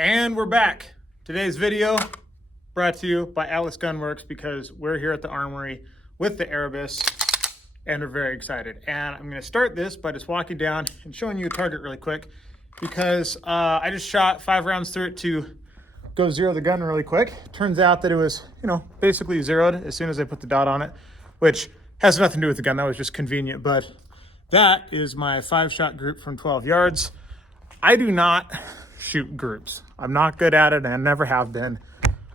And we're back. Today's video brought to you by Alice Gunworks because we're here at the armory with the Erebus and we're very excited. And I'm going to start this by just walking down and showing you a target really quick because I just shot 5 rounds through it to go zero the gun really quick. Turns out that it was, basically zeroed as soon as I put the dot on it, which has nothing to do with the gun. That was just convenient. But that is my 5-shot group from 12 yards. I do not shoot groups. I'm not good at it and I never have been.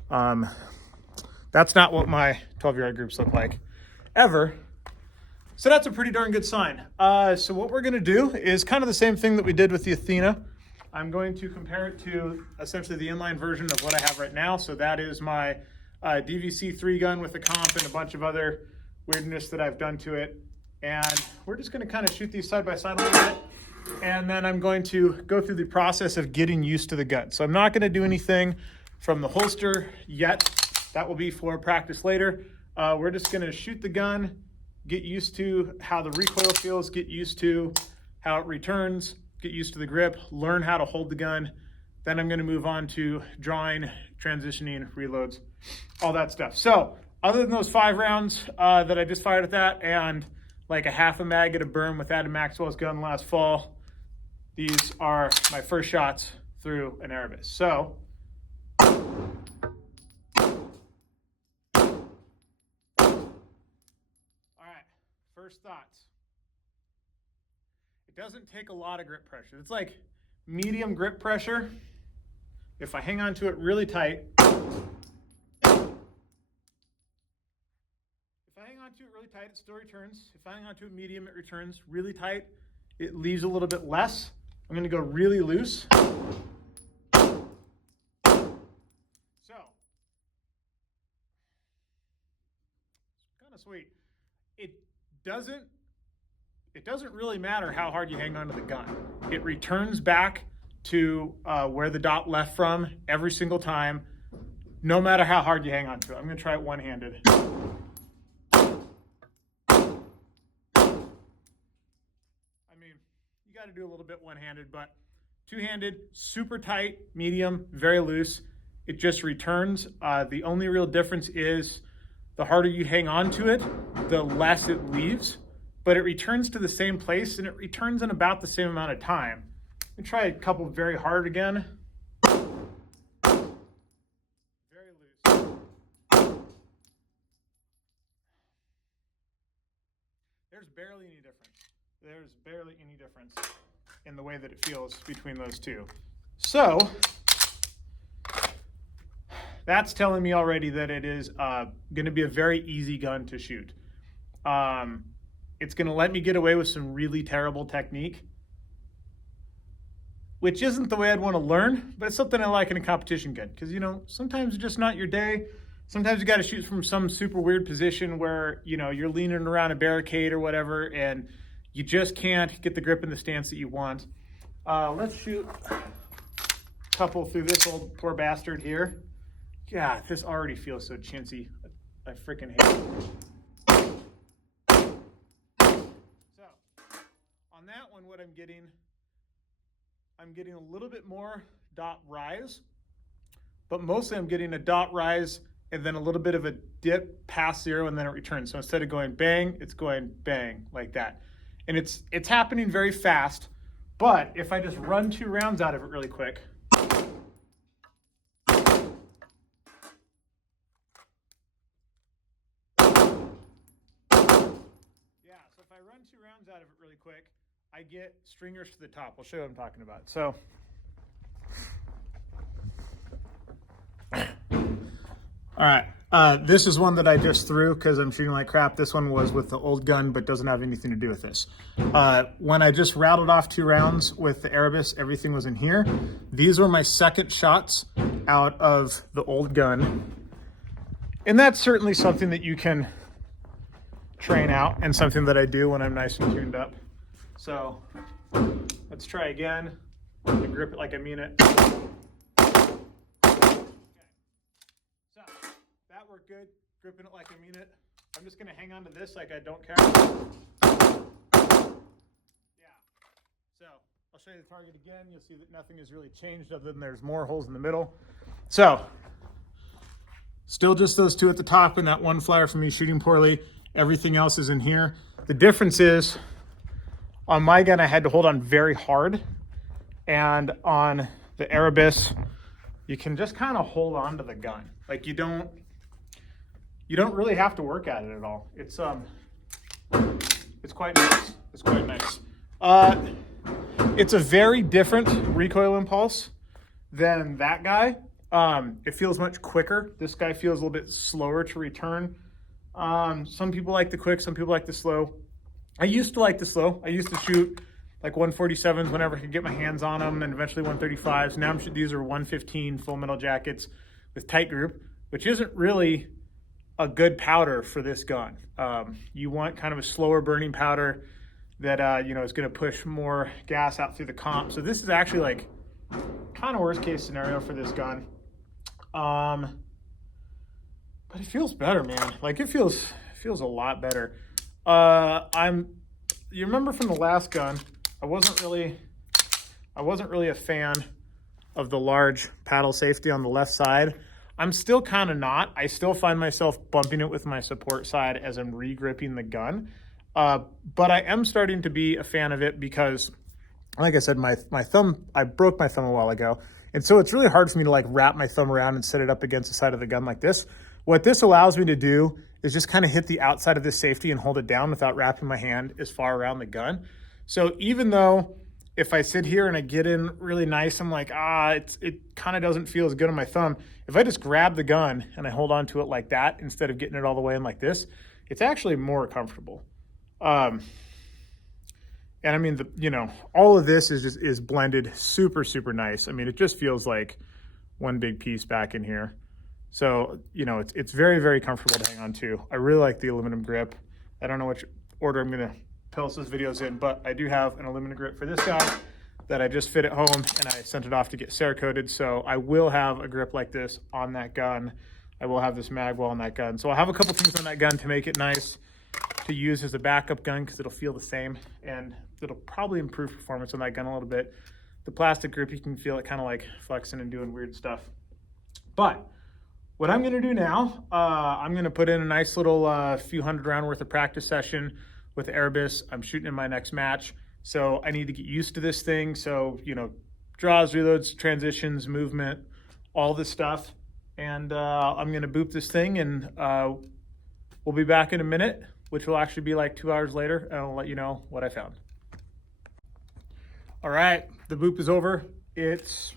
That's not what my 12-yard groups look like ever. So that's a pretty darn good sign. So what we're gonna do is kind of the same thing that we did with the Athena. I'm going to compare it to essentially the inline version of what I have right now. So that is my DVC-3 gun with a comp and a bunch of other weirdness that I've done to it. And we're just gonna kind of shoot these side by side a little bit. And then I'm going to go through the process of getting used to the gun. So I'm not going to do anything from the holster yet. That will be for practice later. We're just going to shoot the gun, get used to how the recoil feels, get used to how it returns, get used to the grip, learn how to hold the gun. Then I'm going to move on to drawing, transitioning, reloads, all that stuff. So other than those 5 rounds that I just fired at that and like a half a mag at a berm with Adam Maxwell's gun last fall, these are my first shots through an Arabus. So, all right, first thoughts. It doesn't take a lot of grip pressure. It's like medium grip pressure. If I hang on to it really tight, it still returns. If I hang on to it medium, it returns. Really tight, it leaves a little bit less. I'm gonna go really loose. So, kind of sweet. It doesn't really matter how hard you hang onto the gun. It returns back to where the dot left from every single time, no matter how hard you hang onto it. I'm gonna try it one-handed. To do a little bit one-handed, but two-handed, super tight, medium, very loose. It just returns. The only real difference is the harder you hang on to it, the less it leaves, but it returns to the same place and it returns in about the same amount of time. Let me try a couple very hard again. Very loose. There's barely any difference. There's barely any difference in the way that it feels between those two. So that's telling me already that it is going to be a very easy gun to shoot. It's going to let me get away with some really terrible technique, which isn't the way I'd want to learn, but it's something I like in a competition gun because, sometimes it's just not your day. Sometimes you got to shoot from some super weird position where, you're leaning around a barricade or whatever, and you just can't get the grip in the stance that you want. Let's shoot a couple through this old poor bastard here. Yeah, this already feels so chintzy. I freaking hate it. So, on that one, what I'm getting a little bit more dot rise, but mostly I'm getting a dot rise and then a little bit of a dip past zero and then it returns. So instead of going bang, it's going bang like that. And it's happening very fast, but if I just run 2 rounds out of it really quick, yeah, so if I run 2 rounds out of it really quick, I get stringers to the top. I'll show you what I'm talking about. So, all right. This is one that I just threw because I'm shooting like crap. This one was with the old gun, but doesn't have anything to do with this. When I just rattled off 2 rounds with the Arabus, everything was in here. These were my second shots out of the old gun. And that's certainly something that you can train out and something that I do when I'm nice and tuned up. So let's try again. And grip it like I mean it. Work good, gripping it like I mean it. I'm just going to hang on to this like I don't care. Yeah. So I'll show you the target again. You'll see that nothing has really changed other than there's more holes in the middle. So, still just those two at the top and that one flyer from me shooting poorly. Everything else is in here. The difference is, on my gun, I had to hold on very hard. And on the Erebus, you can just kind of hold on to the gun. Like you don't really have to work at it at all. It's quite nice. It's quite nice. It's a very different recoil impulse than that guy. It feels much quicker. This guy feels a little bit slower to return. Some people like the quick, some people like the slow. I used to like the slow. I used to shoot like 147s whenever I could get my hands on them, and eventually 135s. Now these are 115 full metal jackets with tight group, which isn't really a good powder for this gun. You want kind of a slower burning powder that is going to push more gas out through the comp. So this is actually like kind of worst case scenario for this gun. But it feels better, man. Like it feels a lot better. You remember from the last gun, I wasn't really a fan of the large paddle safety on the left side. I'm still kind of not. I still find myself bumping it with my support side as I'm re-gripping the gun. But I am starting to be a fan of it because, like I said, I broke my thumb a while ago. And so it's really hard for me to like wrap my thumb around and set it up against the side of the gun like this. What this allows me to do is just kind of hit the outside of this safety and hold it down without wrapping my hand as far around the gun. So even though if I sit here and I get in really nice, I'm like, it kind of doesn't feel as good on my thumb. If I just grab the gun and I hold on to it like that, instead of getting it all the way in like this, it's actually more comfortable. And I mean, all of this is blended super, super nice. I mean, it just feels like one big piece back in here. So, it's very, very comfortable to hang on to. I really like the aluminum grip. I don't know which order I'm going to post those videos in, but I do have an aluminum grip for this guy that I just fit at home and I sent it off to get Cerakoted. So I will have a grip like this on that gun. I will have this mag well on that gun. So I'll have a couple things on that gun to make it nice to use as a backup gun because it'll feel the same and it'll probably improve performance on that gun a little bit. The plastic grip, you can feel it kind of like flexing and doing weird stuff. But what I'm going to do now, I'm going to put in a nice little few hundred round worth of practice session with Arabus. I'm shooting in my next match. So I need to get used to this thing. So, draws, reloads, transitions, movement, all this stuff. And I'm going to boop this thing and we'll be back in a minute, which will actually be like 2 hours later. And I'll let you know what I found. All right, the boop is over. It's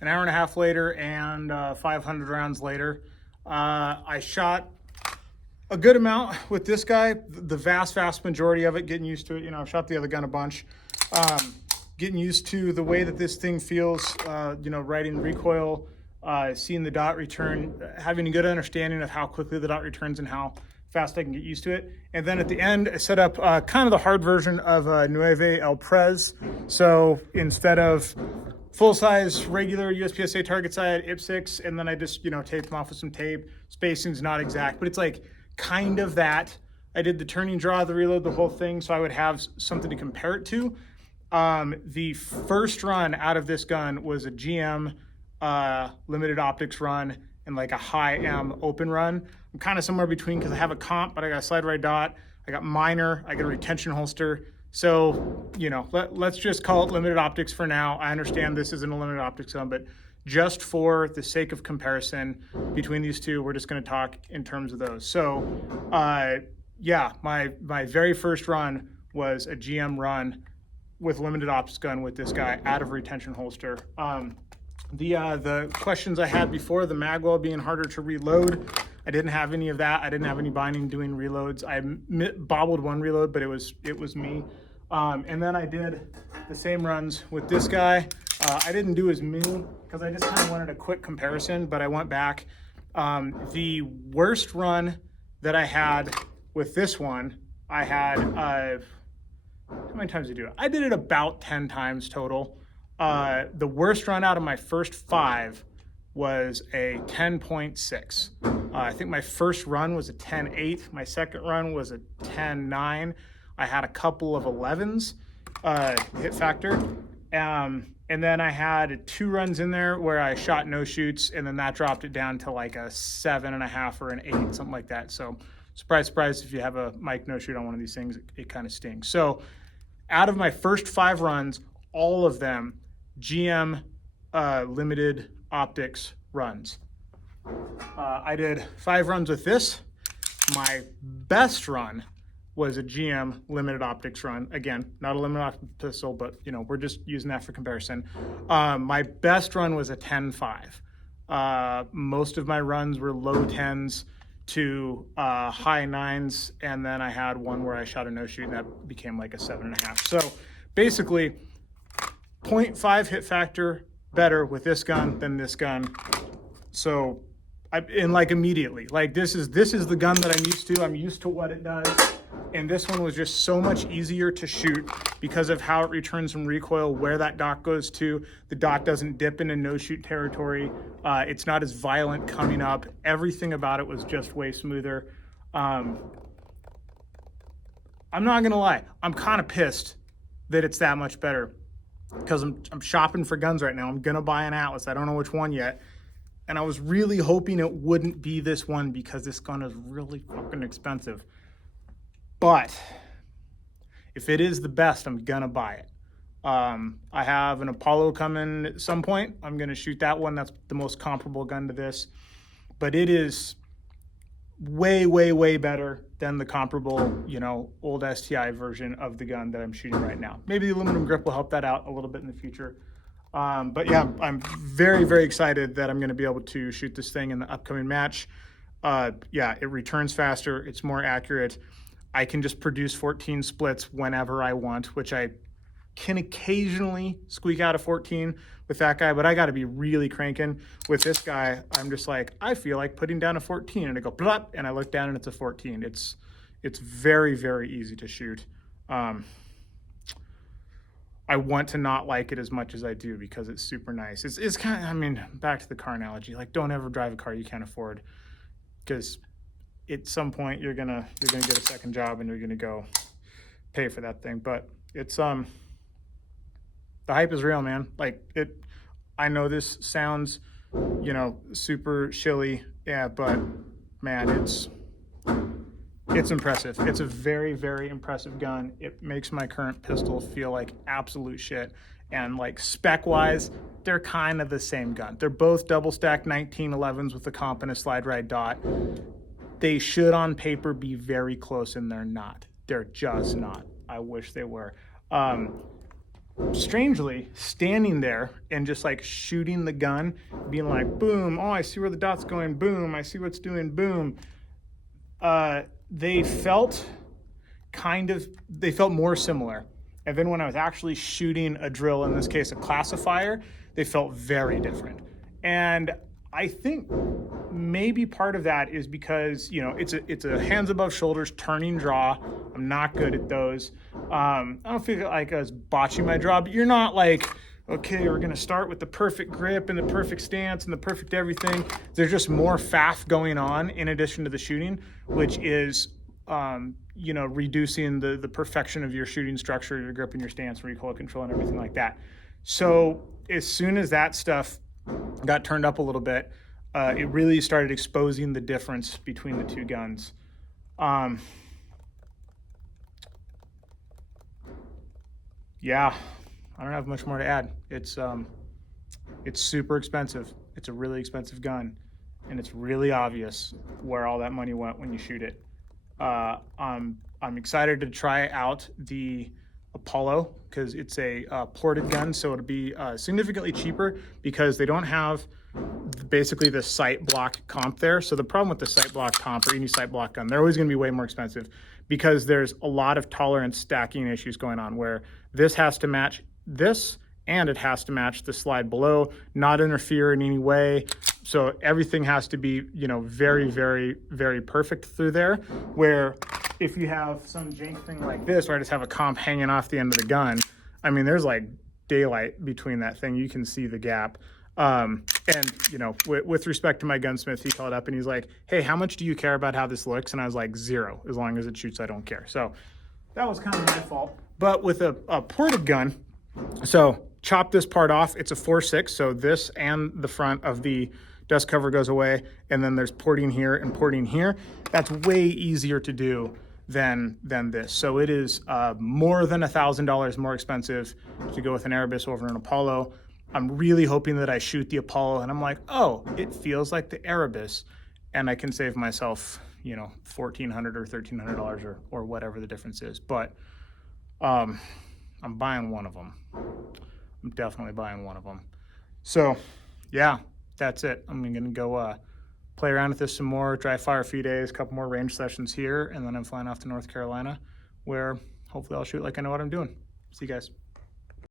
an hour and a half later and 500 rounds later. I shot a good amount with this guy, the vast majority of it, getting used to it. I've shot the other gun a bunch. Getting used to the way that this thing feels, riding recoil, seeing the dot return, having a good understanding of how quickly the dot returns and how fast I can get used to it. And then at the end, I set up kind of the hard version of Nueve El Prez. So instead of full-size regular USPSA target sight, IPSC, and then I just, taped them off with some tape. Spacing's not exact, but it's like kind of that. I did the turning draw, the reload, the whole thing, so I would have something to compare it to. The first run out of this gun was a GM limited optics run and like a high M open run. I'm kind of somewhere between because I have a comp, but I got a slide right dot. I got minor, I got a retention holster. So, let's just call it limited optics for now. I understand this isn't a limited optics gun, but just for the sake of comparison between these two, we're just going to talk in terms of those. So, my very first run was a GM run with limited optics gun with this guy out of retention holster. The questions I had before, the magwell being harder to reload, I didn't have any of that. I didn't have any binding doing reloads. I bobbled one reload, but it was me. And then I did the same runs with this guy. I didn't do as many because I just kind of wanted a quick comparison, but I went back. The worst run that I had with this one, I had, how many times did I do it? I did it about 10 times total. The worst run out of my first 5 was a 10.6. I think my first run was a 10.8. My second run was a 10.9. I had a couple of 11s. hit factor. And then I had 2 runs in there where I shot no shoots, and then that dropped it down to like a 7.5 or an 8, something like that. So surprise, surprise, if you have a mic no shoot on one of these things, it kind of stings. So out of my first 5 runs, all of them GM limited optics runs. I did 5 runs with this. My best run was a GM limited optics run. Again, not a limited optics pistol, but you know, we're just using that for comparison. My best run was a 10.5. Most of my runs were low 10s to high 9s, and then I had one where I shot a no shoot and that became like a 7.5. So basically 0.5 hit factor better with this gun than this gun. So immediately, like this is the gun that I'm used to. I'm used to what it does. And this one was just so much easier to shoot because of how it returns from recoil, where that dot goes to. The dot doesn't dip into no shoot territory. It's not as violent coming up. Everything about it was just way smoother. I'm not gonna lie, I'm kind of pissed that it's that much better because I'm shopping for guns right now. I'm gonna buy an Atlas. I don't know which one yet. And I was really hoping it wouldn't be this one because this gun is really fucking expensive. But if it is the best, I'm gonna buy it. I have an Apollo coming at some point. I'm gonna shoot that one. That's the most comparable gun to this. But it is way, way, way better than the comparable, you know, old STI version of the gun that I'm shooting right now. Maybe the aluminum grip will help that out a little bit in the future. But yeah, I'm very, very excited that I'm gonna be able to shoot this thing in the upcoming match. Yeah, it returns faster, it's more accurate. I can just produce 14 splits whenever I want, which I can occasionally squeak out a 14 with that guy, but I got to be really cranking. With this guy, I'm just like, I feel like putting down a 14, and I go plop, and I look down and it's a 14. It's very, very easy to shoot. I want to not like it as much as I do because it's super nice. It's kind of, I mean, back to the car analogy, like don't ever drive a car you can't afford, because at some point you're gonna get a second job and you're gonna go pay for that thing. But it's the hype is real, man. Like I know this sounds, you know, super shilly, yeah, but man, it's impressive. It's a very, very impressive gun. It makes my current pistol feel like absolute shit. And like spec wise, they're kind of the same gun. They're both double stacked 1911s with a comp and a slide ride dot. They should on paper be very close, and they're not. They're just not. I wish they were. Strangely, standing there and just like shooting the gun, being like, boom, oh, I see where the dot's going, boom, I see what's doing, boom. They felt more similar. And then when I was actually shooting a drill, in this case, a classifier, they felt very different. And I think maybe part of that is because, you know, it's a hands above shoulders turning draw. I'm not good at those. I don't feel like I was botching my draw, but you're not like, okay, we're gonna start with the perfect grip and the perfect stance and the perfect everything. There's just more faff going on in addition to the shooting, which is, you know, reducing the perfection of your shooting structure, your grip and your stance, recoil control and everything like that. So as soon as that stuff got turned up a little bit, it really started exposing the difference between the two guns. Yeah, I don't have much more to add. It's super expensive. It's a really expensive gun, and it's really obvious where all that money went when you shoot it. I'm excited to try out the Apollo because it's a ported gun, so it'll be significantly cheaper because they don't have basically the sight block comp there. So the problem with the sight block comp or any sight block gun, they're always going to be way more expensive because there's a lot of tolerance stacking issues going on where this has to match this and it has to match the slide below, not interfere in any way. So everything has to be, you know, very, very, very perfect through there. Where if you have some jank thing like this, where I just have a comp hanging off the end of the gun, I mean, there's like daylight between that thing. You can see the gap. And, you know, with respect to my gunsmith, he called up and he's like, hey, how much do you care about how this looks? And I was like, 0. As long as it shoots, I don't care. So that was kind of my fault. But with a ported gun, so chop this part off. It's a 4.6, so this and the front of the dust cover goes away, and then there's porting here and porting here. That's way easier to do than this. So it is more than $1,000 more expensive to go with an Erebus over an Apollo. I'm really hoping that I shoot the Apollo and I'm like, oh, it feels like the Arabus, and I can save myself, you know, $1,400 or $1,300 or whatever the difference is. But I'm buying one of them. I'm definitely buying one of them. So yeah, that's it. I'm gonna go play around with this some more, dry fire a few days, a couple more range sessions here, and then I'm flying off to North Carolina, where hopefully I'll shoot like I know what I'm doing. See you guys.